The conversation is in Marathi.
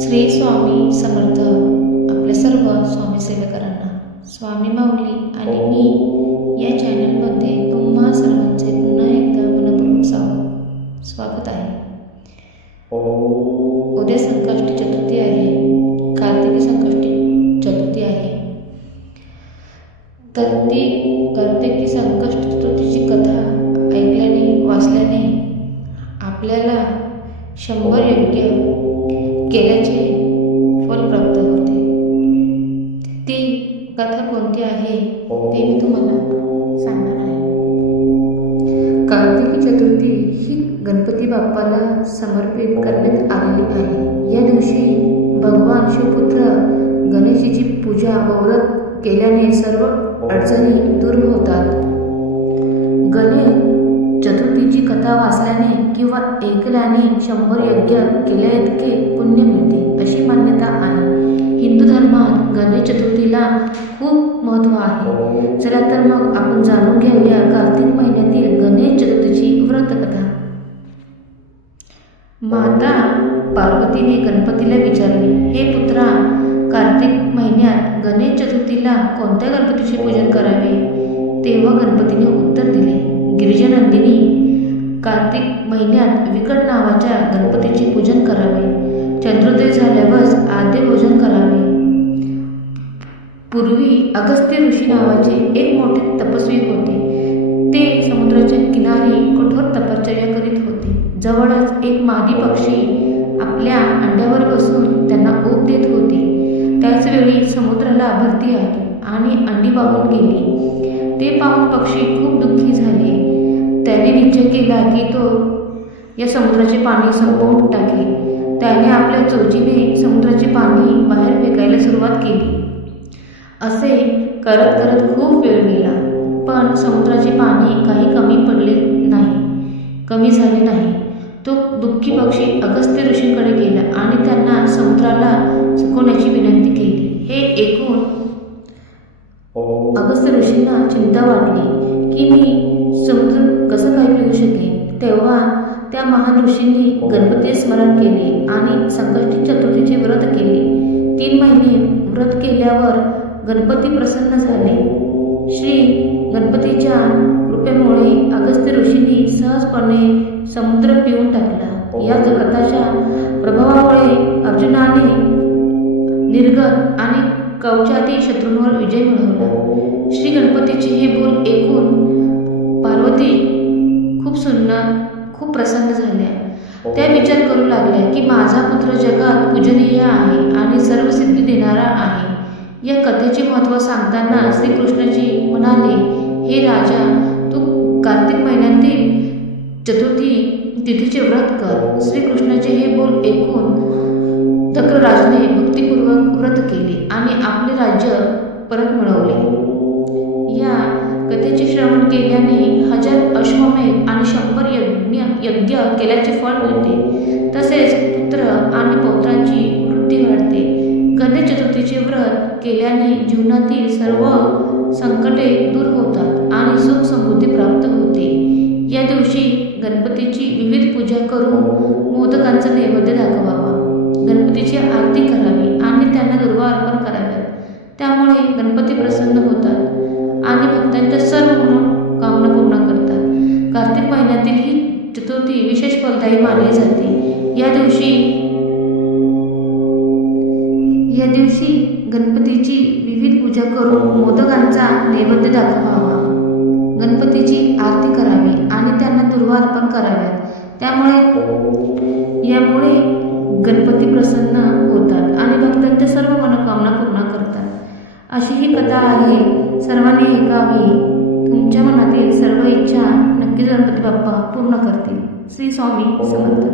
श्री स्वामी समर्थ आपल्या सर्व स्वामी सेवेकरांना स्वामी माऊली आणि मी या चॅनलमध्ये तुम्हा सर्वांचे पुन्हा एकदा मनपूर्वक स्वागत स्वागत आहे. उद्या संकष्टी चतुर्थी आहे कार्तिकी संकष्टी चतुर्थी आहे. तर ती कार्तिकी संकष्टी चतुर्थी कथा कोणती आहे ते मी तुम्हाला सांगणार आहे. कार्तिकी चतुर्थी ही गणपती बाप्पाला समर्पित करण्यात आलेली आहे. या दिवशी भगवान शिवपुत्र गणेशाची पूजा व व्रत केल्याने सर्व अडचणी दूर होतात. गणेश चतुर्थीची कथा वाचल्याने किंवा ऐकल्याने शंभर यज्ञ केल्या इतके पुण्य मिळते अशी मान्यता आहे. हिंदू धर्मात गणेश चतुर्थीला खूप महत्त्व आहे. चला तर मग आपण जाणून घेऊया कार्तिक महिन्यातील गणेश चतुर्थीची व्रतकथा. माता पार्वतीने गणपतीला विचारले हे पुत्रा कार्तिक महिन्यात गणेश चतुर्थीला कोणत्या गणपतीचे पूजन करावे? तेव्हा गणपतीने उत्तर दिले गिरिजानंदिनी कार्तिक महिन्यात विकट नावाच्या गणपतीचे पूजन करावे. चतुर्दय झाल्यावर आद्य भोजन करावे. पूर्वी अगस्त्य ऋषी नावाचे एक मोठे तपस्वी होते. ते समुद्राच्या किनारी कठोर तपश्चर्या करीत होते. जवळच एक मादी पक्षी आपल्या अंड्यावर बसून त्यांना ऊब देत होते. त्याच वेळी समुद्राला भरती आली आणि अंडी वाहून गेली. ते पाहून पक्षी खूप दुःखी झाले. त्याने निश्चय केला की तो या समुद्राचे पाणी संपवून टाकेल. त्याने आपल्या चोचीने समुद्राचे पाणी बाहेर फेकायला सुरुवात केली. असे करत करत खूप वेळ गेला पण समुद्राचे पाणी काही कमी पडले नाही कमी झाले नाही. तो दुःखी पक्षी अगस्त्य ऋषींकडे गेला आणि त्यांना समुद्राला सुकवण्याची विनंती केली. हे ऐकून अगस्त्य ऋषींना चिंता वाटली की मी समुद्र कसं काय पिऊ शकेन? तेव्हा त्या महान ऋषींनी गणपती स्मरण केले आणि संकष्टी चतुर्थीचे व्रत केले. तीन महिने व्रत केल्यावर गणपती प्रसन्न झाले. श्री गणपतीच्या कृपेमुळे अगस्त्य ऋषींनी सहजपणे समुद्र पिऊन टाकला. याच व्रताच्या प्रभावामुळे अर्जुनाने निर्गत आणि कवचाती शत्रूंवर विजय मिळवला. श्री गणपतीचे हे बोल ऐकून खूप प्रसन्न झाल्या. त्या विचार करू लागल्या की माझा पुत्र जगात पूजनीय आहे आणि सर्व सिद्धी देणारा आहे. या कथेचे महत्त्व सांगताना श्रीकृष्णजी म्हणाले हे राजा तू कार्तिक महिन्यातील चतुर्थी तिथीचे व्रत कर. श्रीकृष्णाचे हे बोल ऐकून धक्रराजने भक्तिपूर्वक व्रत केले आणि आपले राज्य परत मिळवले. या कथेचे श्रवण केल्याने हजार अश्वमेध यज्ञ केल्याचे फळ मिळते. तसेच पुत्र आणि पौत्रांची वृद्धी वाढते गणेश चतुर्थीचे व्रत केल्याने जीवनातील सर्व संकटे दूर होतात आणि सुख समृद्धी प्राप्त होते. या दिवशी गणपतीची विविध पूजा करून मोदकांचा नैवेद्य दाखवावा. गणपतीची आरती करावी आणि त्यांना दुर्वा अर्पण कराव्यात त्यामुळे गणपती प्रसन्न होतात आणि भक्तांच्या सर्व कामना पूर्ण करतात. कार्तिक महिन्यातील ही चतुर्थी विशेष फलदायी मानली जाते. या दिवशी या दिवशी गणपतीची विविध पूजा करून मोदकांचा नैवेद्य दाखवावा. गणपतीची आरती करावी आणि त्यांना दुर्वा अर्पण कराव्यात त्यामुळे यामुळे गणपती प्रसन्न होतात आणि भक्तांच्या सर्व मनोकामना पूर्ण करतात. अशी ही कथा आहे. सर्वांनी ऐकावी. तुमच्या मनातील सर्व बाप्पा पूर्ण करतील. श्री स्वामी समर्थ.